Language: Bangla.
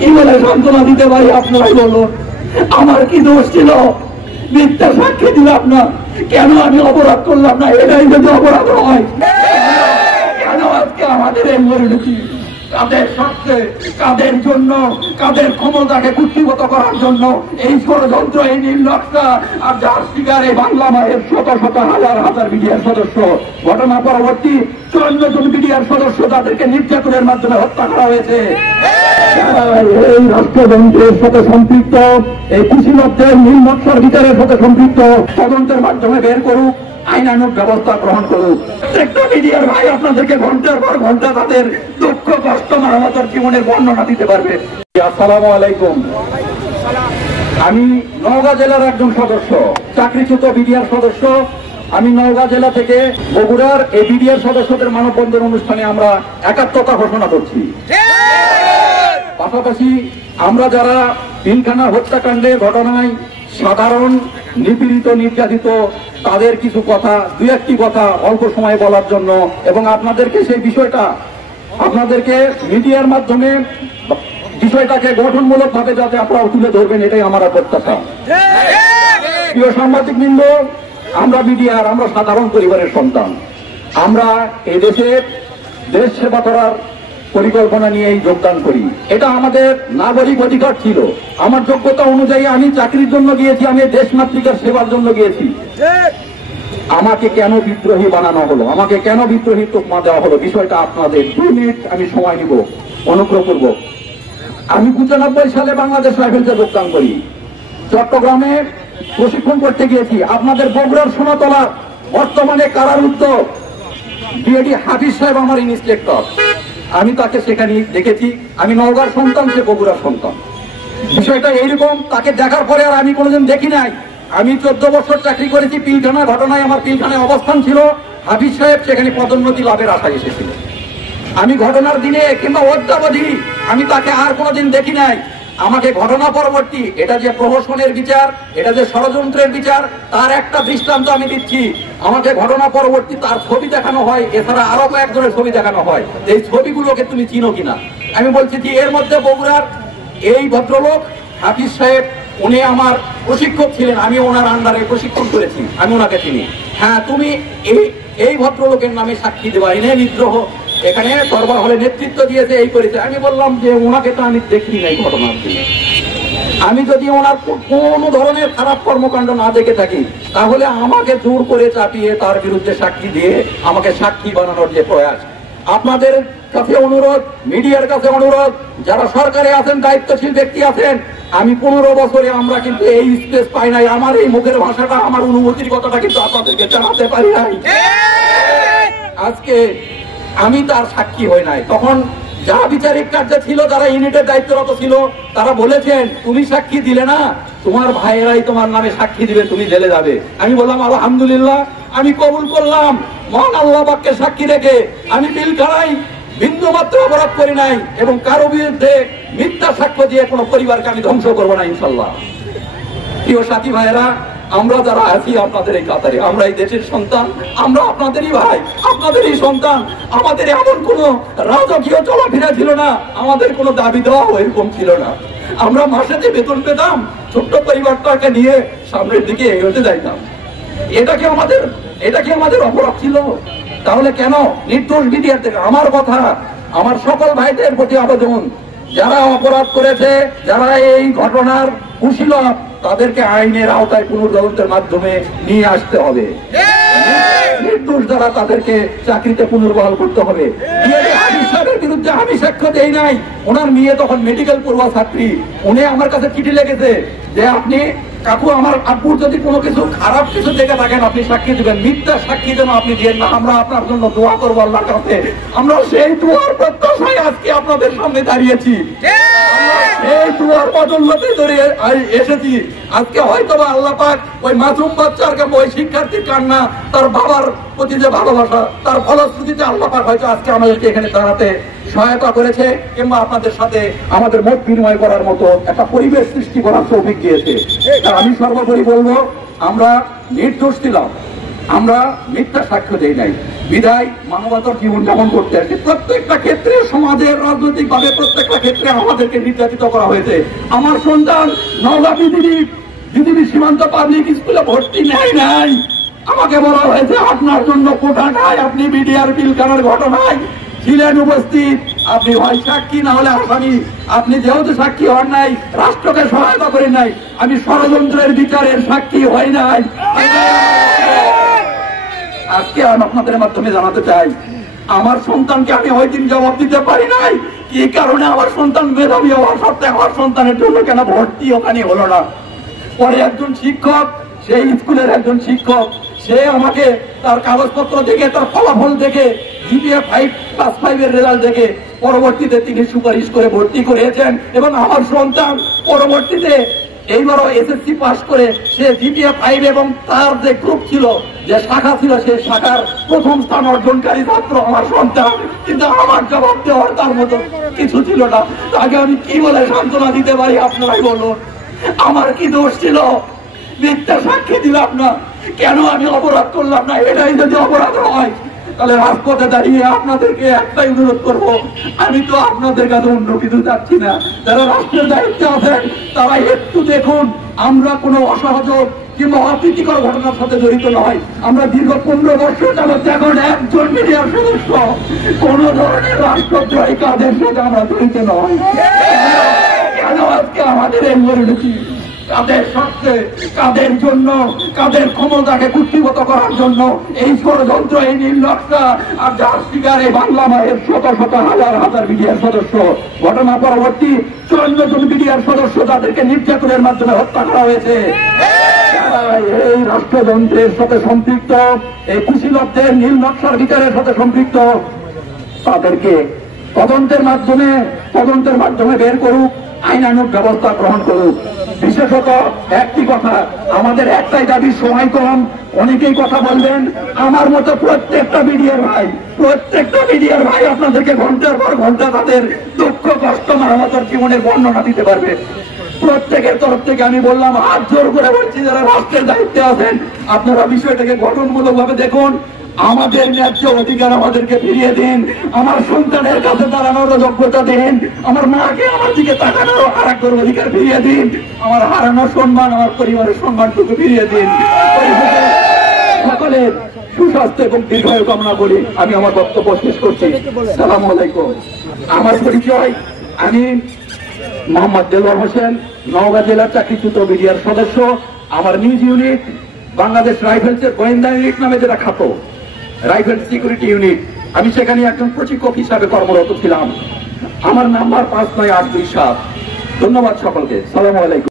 কি বলে সান্ত্বনা দিতে পারি আপনারাই বলুন। আমার কি দোষ ছিল? মিথ্যা সাক্ষী দিলাম না, কেন আমি অপরাধ করলাম না? এটাই যদি অপরাধ হয়, কেন আজকে আমাদের এই পরিণতি? কাদের স্বার্থে, কাদের জন্য, কাদের ক্ষমতাকে কুক্ষিগত করার জন্য এই ষড়যন্ত্র, এই নির্লজ্জতা? আর যার শিকার এই বাংলা মায়ের শত শত হাজার হাজার বিডিআর সদস্য। ঘটনা পরবর্তী 54 জন বিডিআর সদস্য তাদেরকে নির্যাতনের মাধ্যমে হত্যা করা হয়েছে। এই রাষ্ট্রযন্ত্রের সাথে সম্পৃক্ত, এই কুশীলবদের নির্লজ্জার বিচারের সাথে সম্পৃক্ত, তদন্তের মাধ্যমে বের করুক, আইনানুগ ব্যবস্থা গ্রহণ করুক। প্রত্যেকটা মিডিয়ার ভাই আপনাদেরকে ঘন্টার পর ঘন্টা তাদের দুঃখ কষ্ট মানবতার জীবনের বর্ণনা দিতে পারবে। আসসালামু আলাইকুম। আমি নওগাঁ জেলার একজন সদস্য, চাকরিচ্যুত বিডিআর সদস্য। আমি নওগাঁ জেলা থেকে বগুড়ার এই বিডিআর সদস্যদের মানববন্ধন অনুষ্ঠানে আমরা একাত্মতা ঘোষণা করছি। পাশাপাশি আমরা যারা পিলখানা হত্যাকাণ্ডের ঘটনায় সাধারণ নিপীড়িত নির্যাতিত, তাদের কিছু কথা, দুই একটি কথা অল্প সময় বলার জন্য এবং আপনাদেরকে সেই বিষয়টা, আপনাদেরকে মিডিয়ার মাধ্যমে বিষয়টাকে গঠনমূলক ভাবে যাতে আপনারা তুলে ধরবেন, এটাই আমার প্রত্যাশা। প্রিয় সাংবাদিকবৃন্দ, আমরা মিডিয়ার, আমরা সাধারণ পরিবারের সন্তান। আমরা এই দেশের দেশ সেবা করার পরিকল্পনা নিয়েই যোগদান করি। এটা আমাদের নাগরিক অধিকার ছিল। আমার যোগ্যতা অনুযায়ী আমি চাকরির জন্য গিয়েছি, আমি দেশমাতৃকার সেবার জন্য গিয়েছি। আমাকে কেন বিদ্রোহী বানানো হলো, আমাকে কেন বিদ্রোহী তোকমা দেওয়া হলো, বিষয়টা আপনাদের 2 মিনিট আমি সময় নিব, অনুগ্রহ করব। আমি 95 সালে বাংলাদেশ রাইফেলসে যোগদান করি। চট্টগ্রামে প্রশিক্ষণ করতে গিয়েছি। আপনাদের বগুড়ার সোনাতলার বর্তমানে কারারুদ্ধ বিএডি হাফিজ সাহেব আমার ইন্সপেক্টর। আমি তাকে সেখানে দেখেছি। আমি নওগাঁর সন্তান, সে বগুড়ার সন্তান। বিষয়টা এইরকম, তাকে দেখার পরে আর আমি কোনোদিন দেখি নাই। আমি 14 বছর চাকরি করেছি। পিলখানা ঘটনায় আমার পিলখানায় অবস্থান ছিল। হাফিজ সাহেব সেখানে পদোন্নতি লাভের আশায় এসেছিল। আমি ঘটনার দিনে কিংবা অদ্যাবধি আমি তাকে আর কোনোদিন দেখি নাই। আমাকে ঘটনা পরবর্তী, এটা যে প্রহসনের বিচার, এটা যে ষড়যন্ত্রের বিচার, তার একটা দৃষ্টান্ত আমি দিচ্ছি। আমাকে ঘটনা পরবর্তী তার ছবি দেখানো হয়, এছাড়া আরো কয়েকজনের ছবি দেখানো হয়। এই ছবিগুলোকে তুমি চিনো কিনা? আমি বলছি যে এর মধ্যে বগুড়ার এই ভদ্রলোক হাফিজ সাহেব, উনি আমার প্রশিক্ষক ছিলেন। আমি ওনার আন্ডারে প্রশিক্ষণ করেছি, আমি ওনাকে চিনি। হ্যাঁ, তুমি এই ভদ্রলোকের নামে সাক্ষী দেওয়া, এনে নিদ্রোহ এখানে দরবার হলে নেতৃত্ব দিয়েছে, এই করেছে। আমি বললাম যে ওনাকে তো আমি দেখিনি নাই ঘটনার দিনে। আমি যদি ওনার কোন ধরনের খারাপ কর্মকাণ্ড না দেখে থাকি, তাহলে আমাকে জোর করে চাপিয়ে তার বিরুদ্ধে সাক্ষী দিয়ে আমাকে সাক্ষী বানানোর যে প্রয়াস। আপনাদের কাছে অনুরোধ, মিডিয়ার কাছে অনুরোধ, যারা সরকারে আছেন, দায়িত্বশীল ব্যক্তি আছেন, আমি 15 বছরে আমরা কিন্তু এই স্পেস পাই নাই। আমার এই মুখের ভাষাটা, আমার অনুভূতির কথাটা কিন্তু আপনাদেরকে জানাতে পারি নাই। আজকে আমি তার সাক্ষী হই নাই। তখন যারা বিচারিক কার্যে ছিল, যারা ইউনিটের দায়িত্বরত ছিল, তারা বলেছেন তুমি সাক্ষী দিলে না, তোমার ভাইয়েরাই তোমার নামে সাক্ষী দিবে, তুমি জেলে যাবে। আমি বললাম আলহামদুলিল্লাহ, আমি কবুল করলাম। মহান আল্লাহ পাককে সাক্ষী রেখে আমি পিলখানায় বিন্দুমাত্র অপরাধ করি নাই এবং কারো বিরুদ্ধে মিথ্যা সাক্ষ্য দিয়ে কোনো পরিবারকে আমি ধ্বংস করবো না, ইনশাল্লাহ। প্রিয় সাথী ভাইয়েরা, আমরা যারা আছি আপনাদের এই কাতারে, আমরা এই দেশের সন্তান, আমরা আপনাদেরই ভাই, আপনাদেরই সন্তান। আমাদের এমন কোন রাজকীয় চলাফেরা ছিল না, আমাদের কোনো দাবি দেওয়াও এরকম ছিল না। আমরা মাসে যে বেতন পেতাম, ছোট্ট পরিবারটাকে নিয়ে সামনের দিকে এগোতে যাইতাম। এটা কি আমাদের অপরাধ ছিল? তাহলে কেন নির্দোষ বিডিআর থেকে? আমার কথা, আমার সকল ভাইদের প্রতি আবেদন, যারা অপরাধ করেছে, যারা এই ঘটনার কুশীলব, তাদেরকে আইনের আওতায় পুনর্তদন্তের মাধ্যমে নিয়ে আসতে হবে। নির্দোষ যারা, তাদেরকে চাকরিতে পুনর্বহাল করতে হবে। হাফিজ সাহেবের বিরুদ্ধে আমি সাক্ষ্য দেই নাই। ওনার মেয়ে তখন মেডিকেল পড়ুয়া ছাত্রী, উনি আমার কাছে চিঠি লিখেছে যে আপনি কাকু, আমার আব্বুর যদি কোনো কিছু খারাপ কিছু দেখে থাকেন, আপনি সাক্ষী দিবেন, মিথ্যা সাক্ষী যেন আপনি দিবেন না। আমরা আপনার জন্য দোয়া করবো আল্লাহর কাছে। আমরা সেই দোয়ার প্রত্যাশায় আজকে আপনাদের সামনে দাঁড়িয়েছি, এই দোয়ার বদৌলতে ধরে এসেছি। আজকে হয়তো বা আল্লাহ পাক ওই মাসুম বাচ্চার, ওই শিক্ষার্থীর কান্না, তার বাবার প্রতি যে ভালোবাসা, তার ফলশ্রুতিতে আল্লাহ পাক হয়তো আজকে আমাদেরকে এখানে দাঁড়াতে সহায়তা করেছে, কিংবা আপনাদের সাথে আমাদের মত বিনিময় করার মতো একটা পরিবেশ সৃষ্টি করার তৌফিক দিয়েছে। আমি সর্বোপরি বলবো, আমরা নির্দোষ ছিলাম, আমরা মিথ্যা সাক্ষ্য দেই নাই। বিদায় মানবতার জীবনযাপন করতে আসছে। প্রত্যেকটা ক্ষেত্রে সমাজের রাজনৈতিক ভাবে প্রত্যেকটা ক্ষেত্রে আমাদেরকে নির্যাতিত করা হয়েছে। আমার সন্তান নওগাঁ বিজিবি সীমান্ত পাবলিক স্কুলে ভর্তি নাই। আমাকে বলা হয়েছে আপনার জন্য কোটা নাই, আপনি বিডিআর পিলখানার ঘটনায় ছিলেন উপস্থিত, আপনি হয় সাক্ষী না হলে আসামি। আপনি যেহেতু সাক্ষী হন নাই, রাষ্ট্রকে সহায়তা করেন নাই, আমি ষড়যন্ত্রের বিচারের সাক্ষী হই নাই। আজকে আমি আপনাদের মাধ্যমে জানাতে চাই, আমার সন্তানকে আমি ওই দিন জবাব দিতে পারি নাই কি কারণে আমার সন্তান মেধাবী হওয়া সত্ত্বেও আমার সন্তানের জন্য কেন ভর্তি ওখানে হলো না। পরে একজন শিক্ষক, সেই স্কুলের একজন শিক্ষক, সে আমাকে তার কাগজপত্র দেখে, তার ফলাফল দেখে, জিপিএ 5+5 এর রেজাল্ট দেখে পরবর্তীতে তিনি সুপারিশ করে ভর্তি করেছেন। এবং আমার সন্তান পরবর্তীতে এইবারও এসএসসি পাস করে সে জিপিএ 5 এবং তার যে গ্রুপ ছিল, যে শাখা ছিল, সেই শাখার প্রথম স্থান অর্জনকারী ছাত্র আমার সন্তান। কিন্তু আমার জবাব দেওয়ার তার মতো কিছু ছিল না। তাকে আমি কি বলে সান্ত্বনা দিতে পারি আপনারাই বলুন। আমার কি দোষ ছিল? মিথ্যা সাক্ষী দিলাম না, কেন আমি অপরাধ করলাম না? এটাই যদি অপরাধ হয় তাহলে রাজপথে দাঁড়িয়ে আপনাদেরকে একটাই অনুরোধ করব, আমি তো আপনাদের কাছে অন্য কিছু চাচ্ছি না। যারা রাষ্ট্রের দায়িত্বে আছেন তারা একটু দেখুন, আমরা কোনো অসহযোগ কিংবা অপ্রীতিকর ঘটনার সাথে জড়িত নয়। আমরা দীর্ঘ 15 বছর যাবৎ এখন একজন মিডিয়ার সদস্য কোন ধরনের রাষ্ট্রদ্রোহী কাজের সাথে আমরা জড়িত নয়। কেন আজকে আমাদের এই পরিণতি? কাদের স্বার্থে, কাদের জন্য, কাদের ক্ষমতাকে কুক্ষিগত করার জন্য এই ষড়যন্ত্র, এই নির্লজ্জতা? আর যার শিকার এই বাংলা মায়ের শত শত হাজার হাজার বিডিআর সদস্য। ঘটনা পরবর্তী 54 জন বিডিআর সদস্য তাদেরকে নির্যাতনের মাধ্যমে হত্যা করা হয়েছে। এই রাষ্ট্রযন্ত্রের সাথে সম্পৃক্ত, এই কুশীলবদের নীল নকশার বিচারের সাথে সম্পৃক্ত, তাদেরকে তদন্তের মাধ্যমে বের করুক, আইনানুগ ব্যবস্থা গ্রহণ করুক। বিশেষত একটি কথা, আমাদের একটাই দাবি, সময় কম, অনেকেই কথা বলবেন। আমার মতো প্রত্যেকটা বিডিআর ভাই আপনাদেরকে ঘন্টার পর ঘন্টা তাদের দুঃখ কষ্ট মানবতার জীবনের বর্ণনা দিতে পারবে। প্রত্যেকের তরফ থেকে আমি বললাম, হাত জোর করে বলছি, যারা রাষ্ট্রের দায়িত্বে আছেন আপনারা বিষয়টাকে গঠনমূলক ভাবে দেখুন। আমাদের ন্যায্য অধিকার আমাদেরকে ফিরিয়ে দিন, আমার সন্তানের কাছে দাঁড়ানোর যোগ্যতা দিন, আমার মাকে আমার দিকে তাকানোর আরেকবার অধিকার ফিরিয়ে দিন, আমার হারানো সম্মান, আমার পরিবারের সম্মানটুকু ফিরিয়ে দিন। সকলের সুস্বাস্থ্য এবং দীর্ঘায়ু কামনা করি আমি আমার বক্তব্য শেষ করছি। আসসালামু আলাইকুম। আমার পরিচয়, আমি মোহাম্মদ দেলোয়ার হোসেন, নওগাঁ জেলার চাকরিচ্যুত বিডিআর সদস্য। আমার নিজ ইউনিট বাংলাদেশ রাইফেলসের গোয়েন্দা ইউনিট নামে যেটা খ্যাত, রাইফেল সিকিউরিটি ইউনিট, আমি সেখানে একজন প্রশিক্ষক হিসাবে কর্মরত ছিলাম। আমার নাম্বার 5982 7। ধন্যবাদ সকলকে। সালামু আলাইকুম।